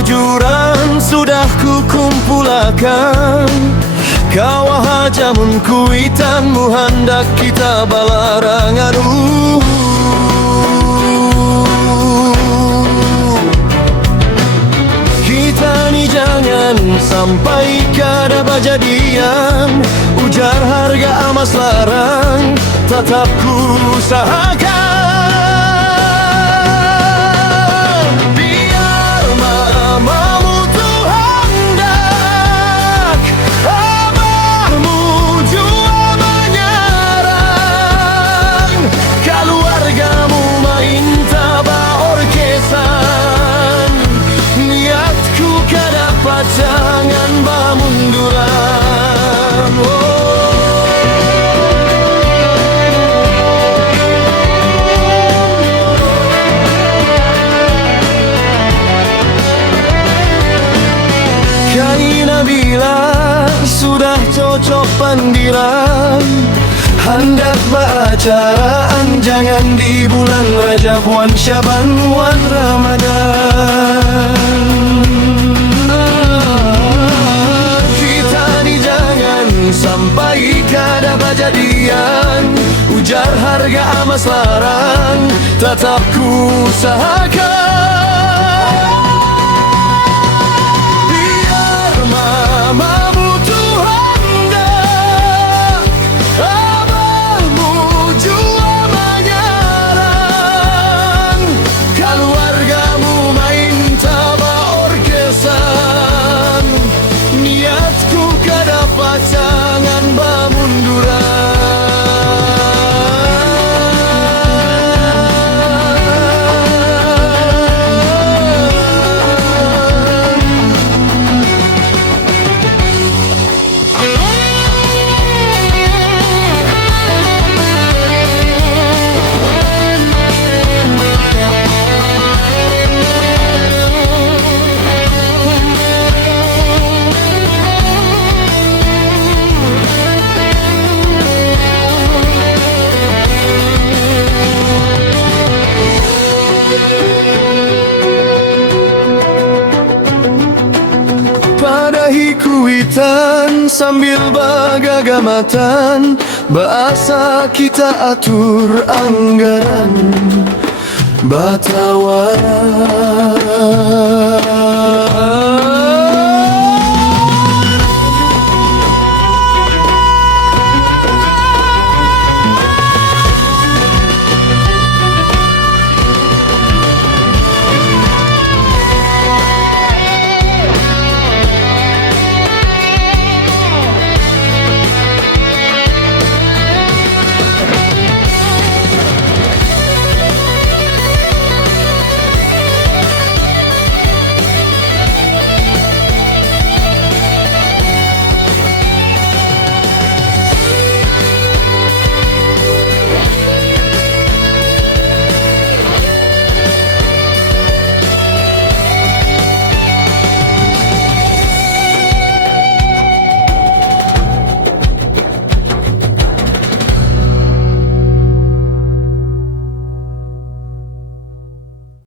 kejujuran sudah ku kumpulakan. Kawah hajamun kuitanmu hendak kita balarang aduh. Kita ni jangan sampai kada bajadian. Ujar harga amas larang tetap ku usahakan. Biar mamamu Tuhan dak, abahmu jua menyerang, keluargamu main tabah orkesan. Niatku kada pacangan bamunduran. Kaina bila sudah cocok pandiran, hendak beracaraan jangan di bulan Rajab wan Syaban wan Ramadan. Kita ni jangan sampai kada bajadian. Ujar harga amas larang tetap ku usahakan. Mamamu Tuhan dak, abahmu jua menyerang, keluargamu main tabah orkesan. Niatku kada pacangan bamunduran. Padahi kuitan sambil bagagamatan, bahasa kita atur anggaran batawara.